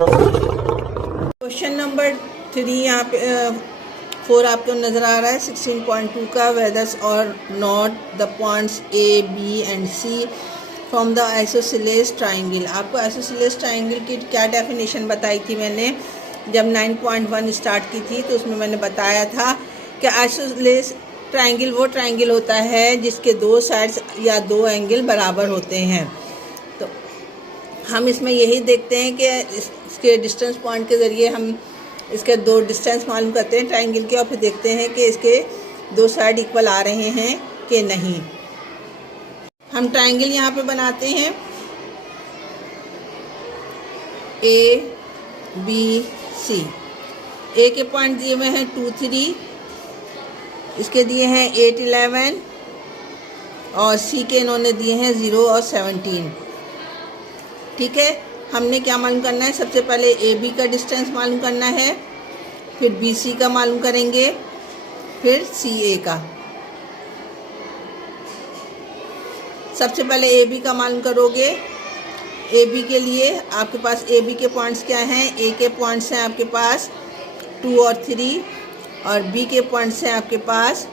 Question number 3 यहाँ पे 4 आपको नज़र आ रहा है 16.2 का। वेदर्स और not the points A B and C from the isosceles triangle. आपको आइसोसेलेस ट्राइंगल की क्या डेफिनेशन बताई थी मैंने जब 9.1 स्टार्ट की थी, तो उसमें मैंने बताया था कि आइसोसेलेस ट्राइंगल वो ट्राइंगल होता है जिसके दो साइड्स या दो एंगल बराबर होते हैं। तो हम इसमें यही देखते हैं कि इसके डिस्टेंस पॉइंट के ज़रिए हम इसके दो डिस्टेंस मालूम करते हैं ट्राइंगल के, और फिर देखते हैं कि इसके दो साइड इक्वल आ रहे हैं कि नहीं। हम ट्राइंगल यहाँ पे बनाते हैं ए बी सी। ए के पॉइंट दिए हुए हैं 2 3, इसके दिए हैं 8 11, और सी के इन्होंने दिए हैं 0 और 17। ठीक है, हमने क्या मालूम करना है? सबसे पहले ए बी का डिस्टेंस मालूम करना है, फिर बी सी का मालूम करेंगे, फिर सी ए का। सबसे पहले ए बी का मालूम करोगे। ए बी के लिए आपके पास ए बी के पॉइंट्स क्या हैं? ए के पॉइंट्स हैं आपके पास 2 और 3, और बी के पॉइंट्स हैं आपके पास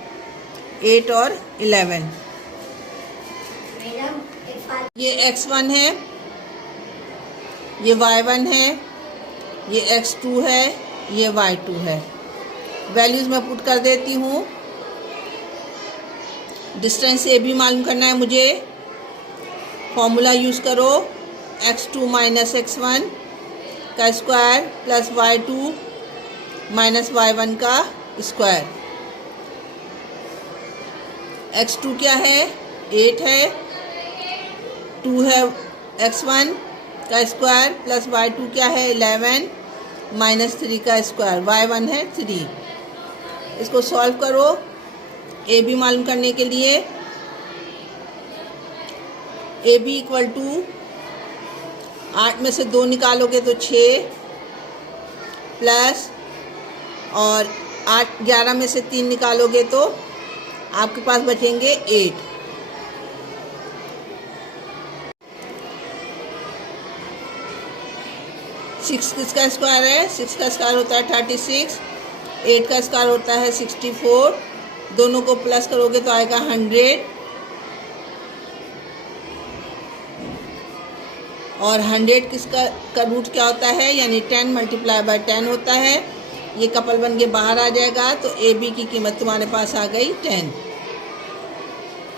8 और 11। ये x1 है, ये y1 है, ये x2 है, ये y2 है। वैल्यूज़ मैं पुट कर देती हूँ। डिस्टेंस ए बी मालूम करना है मुझे। फॉर्मूला यूज़ करो, x2 माइनस x1 का square plus y2 minus y1 का स्क्वायर। x2 क्या है? 8 है, 2 है x1 का स्क्वायर प्लस y2 क्या है? 11 माइनस 3 का स्क्वायर। y1 है 3। इसको सॉल्व करो ए बी मालूम करने के लिए। ए बी इक्वल टू 8 में से 2 निकालोगे तो 6, प्लस और 11 में से 3 निकालोगे तो आपके पास बचेंगे 8। सिक्स किसका स्क्वायर है? 6 का स्क्वायर होता है 36, 8 का स्क्वायर होता है 64। दोनों को प्लस करोगे तो आएगा 100, और 100 किसका का रूट क्या होता है? यानी 10 मल्टीप्लाई बाय 10 होता है। ये कपल बन के बाहर आ जाएगा, तो ए बी की कीमत तुम्हारे पास आ गई 10।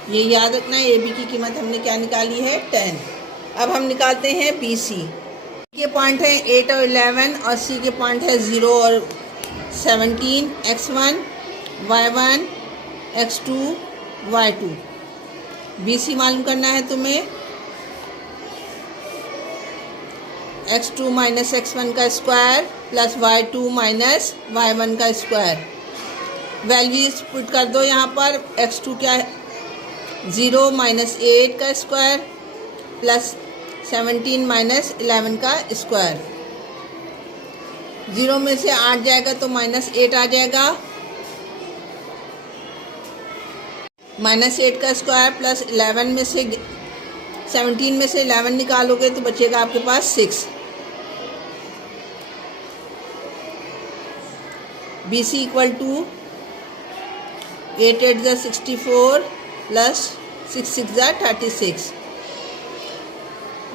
ये याद रखना है, ए बी की कीमत हमने क्या निकाली है? 10। अब हम निकालते हैं बी सी के पॉइंट है 8 और 11, और सी के पॉइंट है 0 और 17। x1 y1 x2 y2। B C मालूम करना है तुम्हें। x2 माइनस x1 का square plus y2 minus y1 का स्क्वायर। वैल्यूज पुट कर दो यहाँ पर। x2 क्या है? 0 माइनस 8 का स्क्वायर प्लस 17 माइनस 11 का स्क्वायर। 0 में से 8 जाएगा तो माइनस 8 आ जाएगा। माइनस 8 का स्क्वायर प्लस 11 में से 17 में से 11 निकालोगे तो बचेगा आपके पास 6। बी सी इक्वल टू 8 8 ज़ा 64 प्लस 6 6 ज़ा 36।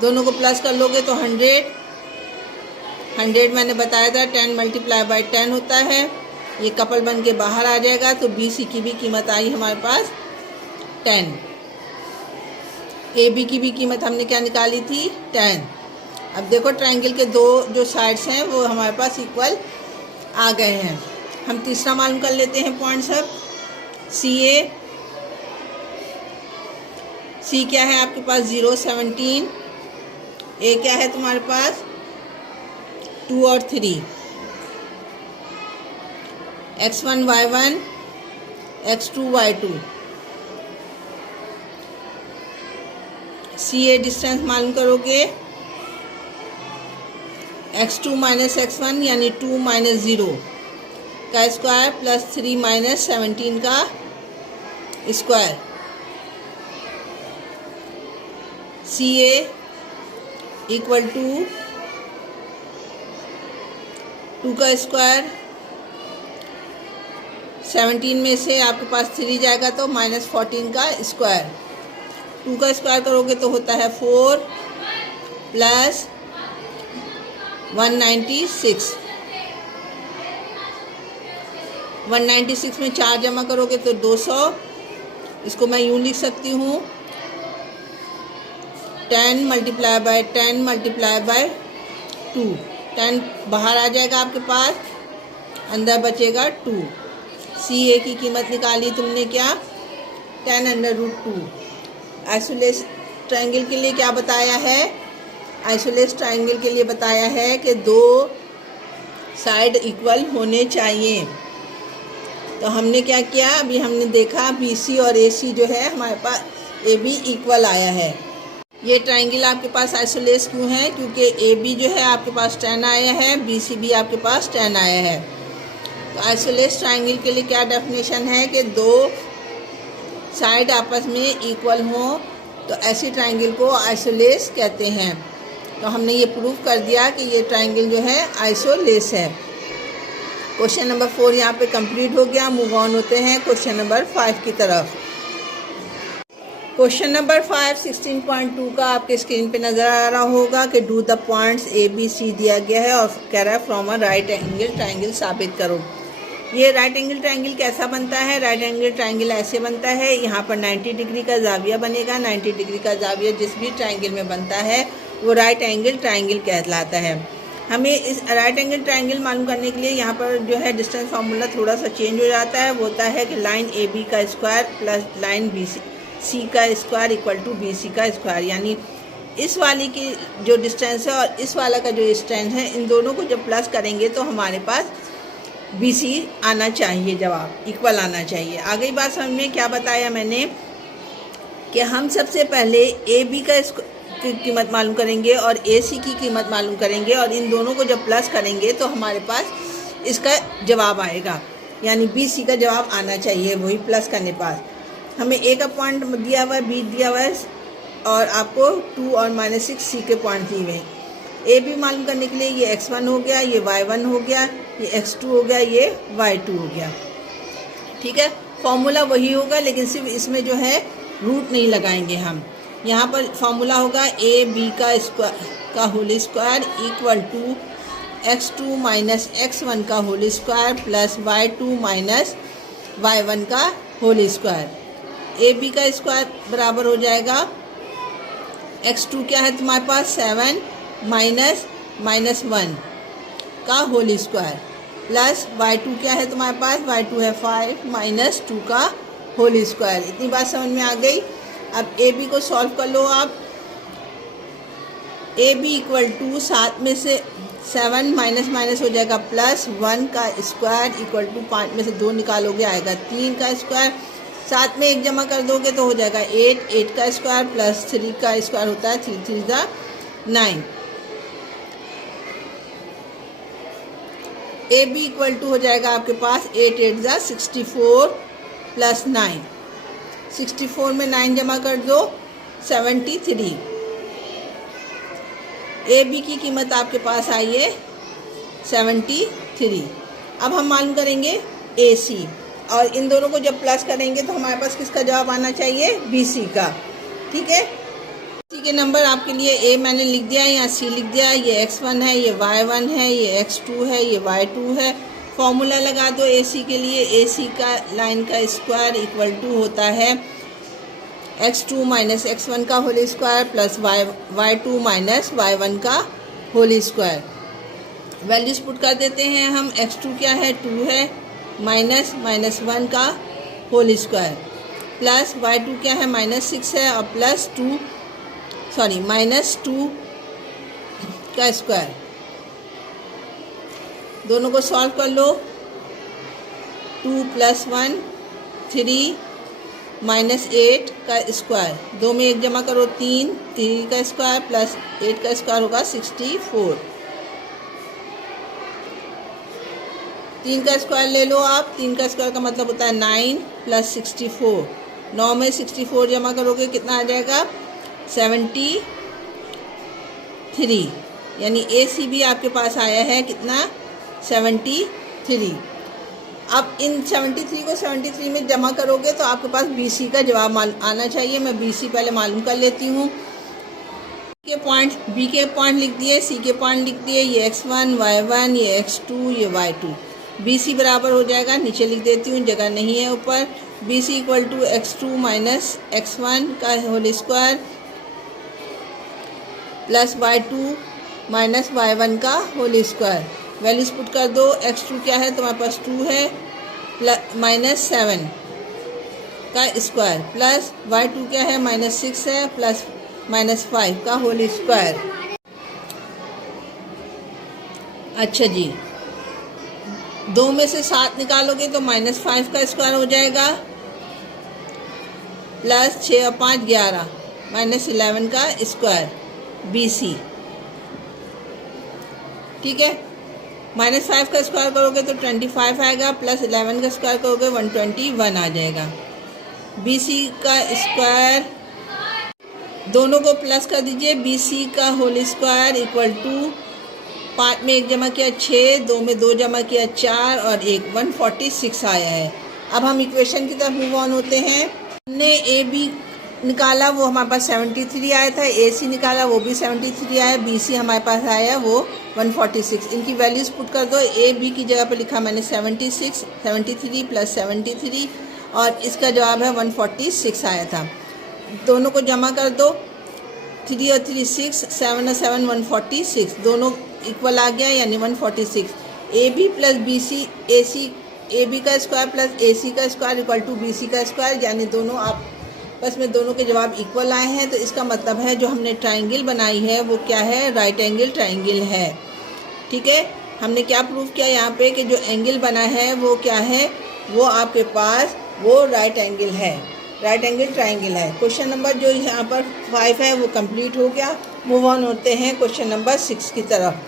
दोनों को प्लस कर लोगे तो 100 मैंने बताया था 10 मल्टीप्लाई बाय 10 होता है। ये कपल बन के बाहर आ जाएगा, तो बी सी की भी कीमत आई हमारे पास 10। ए बी की भी कीमत हमने क्या निकाली थी? 10। अब देखो ट्रायंगल के दो जो साइड्स हैं वो हमारे पास इक्वल आ गए हैं। हम तीसरा मालूम कर लेते हैं पॉइंट सब। सी ए, सी क्या है आपके पास? 0 17। ए क्या है तुम्हारे पास? 2 और 3। x1 y1 x2 y2। सी ए डिस्टेंस मालूम करोगे। x2 माइनस x1 यानी 2 माइनस 0 का स्क्वायर प्लस 3 माइनस 17 का square. C A equal to 2 का स्क्वायर, 17 में से आपके पास 3 जाएगा तो -14 का स्क्वायर। 2 का स्क्वायर करोगे तो होता है 4 प्लस 196। 196 में 4 जमा करोगे तो 200। इसको मैं यूँ लिख सकती हूँ 10 मल्टीप्लाई बाय 10 मल्टीप्लाई बाय 2। 10 बाहर आ जाएगा आपके पास, अंदर बचेगा 2। CA की कीमत निकाली तुमने क्या, 10√2। आइसोलेस ट्रायंगल के लिए क्या बताया है, आइसोलेस ट्रायंगल के लिए बताया है कि 2 साइड इक्वल होने चाहिए। तो हमने क्या किया, अभी हमने देखा BC और AC जो है हमारे पास AB इक्वल आया है। ये ट्रायंगल आपके पास आइसोलेस क्यों है, क्योंकि AB जो है आपके पास 10 आया है, BC भी आपके पास 10 आया है। तो आइसोलेस ट्रायंगल के लिए क्या डेफिनेशन है कि 2 साइड आपस में इक्वल हों तो ऐसी ट्रायंगल को आइसोलेस कहते हैं। तो हमने ये प्रूव कर दिया कि ये ट्रायंगल जो है आइसोलेस है। क्वेश्चन नंबर 4 यहाँ पे कंप्लीट हो गया। मूव ऑन होते हैं क्वेश्चन नंबर 5 की तरफ। क्वेश्चन नंबर 5 16.2 का आपके स्क्रीन पे नज़र आ रहा होगा कि डू द पॉइंट्स ABC दिया गया है और कह रहा है from a right angle triangle साबित करो। ये राइट एंगल ट्रायंगल कैसा बनता है, राइट एंगल ट्रायंगल ऐसे बनता है, यहाँ पर 90 डिग्री का जाविया बनेगा। 90 डिग्री का जाविया जिस भी ट्रायंगल में बनता है वो राइट एंगल ट्रायंगल कहलाता है। हमें इस राइट एंगल ट्रायंगल मालूम करने के लिए यहाँ पर जो है डिस्टेंस फार्मूला थोड़ा सा चेंज हो जाता है। वो होता है कि लाइन AB का स्क्वायर प्लस लाइन BC का स्क्वायर इक्वल टू BC का स्क्वायर, यानी इस वाली की जो डिस्टेंस है और इस वाला का जो डिस्टेंस है, इन दोनों को जब प्लस करेंगे तो हमारे पास BC आना चाहिए, जवाब इक्वल आना चाहिए। आगे बात समझ में क्या बताया मैंने कि हम सबसे पहले AB का की कीमत मालूम करेंगे और AC की कीमत मालूम करेंगे और इन दोनों को जब प्लस करेंगे तो हमारे पास इसका जवाब आएगा, यानी BC का जवाब आना चाहिए वही प्लस करने पास। हमें A का पॉइंट दिया हुआ है, B दिया हुआ है और आपको 2 और -6 C के पॉइंट दिए हुए हैं। AB मालूम करने के लिए ये x1 हो गया, ये y1 हो गया, ये x2 हो गया, ये y2 हो गया। ठीक है, फॉर्मूला वही होगा लेकिन सिर्फ इसमें जो है रूट नहीं लगाएंगे हम। यहाँ पर फॉर्मूला होगा AB का whole square equal to x2 minus x1 का whole square plus y2 minus y1 का होल स्क्वायर। AB का स्क्वायर बराबर हो जाएगा x2 क्या है तुम्हारे पास 7 माइनस -1 का होल स्क्वायर प्लस y2 क्या है तुम्हारे पास, y2 है 5 माइनस 2 का होल स्क्वायर। इतनी बात समझ में आ गई। अब AB को सॉल्व कर लो आप। AB इक्वल टू 7 में से 7 माइनस हो जाएगा प्लस 1 का स्क्वायर इक्वल टू 5 में से 2 निकालोगे आएगा 3 का स्क्वायर। 7 में 1 जमा कर दोगे तो हो जाएगा 8 का स्क्वायर प्लस 3 का स्क्वायर होता है 3 3 ज़ा 9। AB इक्वल टू हो जाएगा आपके पास 8 8 ज़ा 64 प्लस 9। 64 में 9 जमा कर दो 73। AB की कीमत आपके पास आई है 73। अब हम मालूम करेंगे AC और इन दोनों को जब प्लस करेंगे तो हमारे पास किसका जवाब आना चाहिए, BC का। ठीक है, C के नंबर आपके लिए A मैंने लिख दिया है, यहाँ C लिख दिया है। ये x1 है, ये y1 है, ये x2 है, ये y2 है। फॉर्मूला लगा दो AC के लिए। AC का लाइन का स्क्वायर इक्वल टू होता है x2 माइनस x1 का whole square plus y2 minus y1 का होल स्क्वायर। वैल्यूज पुट कर देते हैं हम। x2 क्या है 2 है माइनस -1 का होल स्क्वायर प्लस y2 क्या है -6 है और प्लस -2 का स्क्वायर। दोनों को सॉल्व कर लो। 2 + 1 3 -8 का स्क्वायर, 2 में 1 जमा करो 3 का स्क्वायर प्लस 8 का स्क्वायर होगा 64। 3 का स्क्वायर ले लो आप। 3 का स्क्वायर का मतलब होता है 9 + 64। 9 में 64 जमा करोगे कितना आ जाएगा 73। यानी AC भी आपके पास आया है कितना 73। अब इन 73 को 73 में जमा करोगे तो आपके पास BC का जवाब आना चाहिए। मैं BC पहले मालूम कर लेती हूँ। के पॉइंट, B के पॉइंट लिख दिए, C के पॉइंट लिख दिए, ये x1, y1, ये x2, ये y2। BC बराबर हो जाएगा, नीचे लिख देती हूँ, जगह नहीं है ऊपर। BC equal to x2 minus x1 का whole square plus y2 minus y1 का होल स्क्वायर। वैल्यूज पुट कर दो। x2 क्या है, तुम्हारे पास 2 है, प्लस माइनस 7 का स्क्वायर, प्लस y2 क्या है, माइनस 6 है, प्लस माइनस 5 का होल स्क्वायर। अच्छा जी, 2 में से 7 निकालोगे तो माइनस 5 का स्क्वायर हो जाएगा, प्लस 6 और 5 11 माइनस 11 का स्क्वायर BC। ठीक है, माइनस 5 का स्क्वायर करोगे तो 25 आएगा, प्लस 11 का स्क्वायर करोगे 121 आ जाएगा। BC का स्क्वायर, दोनों को प्लस कर दीजिए। BC का होल स्क्वायर इक्वल टू 5 में 1 जमा किया 6, 2 में 2 जमा किया 4 और 146 आया है। अब हम इक्वेशन की तरफ मूव ऑन होते हैं। हमने AB निकाला, वो हमारे पास 73 आया था, AC निकाला, वो भी 73 आया, BC हमारे पास आया वो 146। इनकी वैल्यूज पुट कर दो। AB की जगह पर लिखा मैंने 76, 73 प्लस 73 और इसका जवाब है 146 आया था। दोनों को जमा कर दो, 3 और 3 6, 7 और 7 146, दोनों इक्वल आ गया यानी 146। AB plus BC, AC AB का स्क्वायर प्लस AC का स्क्वायर इक्वल टू BC का स्क्वायर, यानी दोनों आपस में दोनों के जवाब इक्वल आए हैं। तो इसका मतलब है जो हमने ट्राइंगल बनाई है वो क्या है, राइट एंगल ट्राइंगल है। ठीक है, हमने क्या प्रूव किया यहाँ पे कि जो एंगल बना है वो क्या है, वो आपके पास वो राइट एंगल है, राइट एंगल ट्राइंगल है। क्वेश्चन नंबर जो यहाँ पर 5 है वो कंप्लीट हो गया। मूव ऑन होते हैं क्वेश्चन नंबर 6 की तरफ।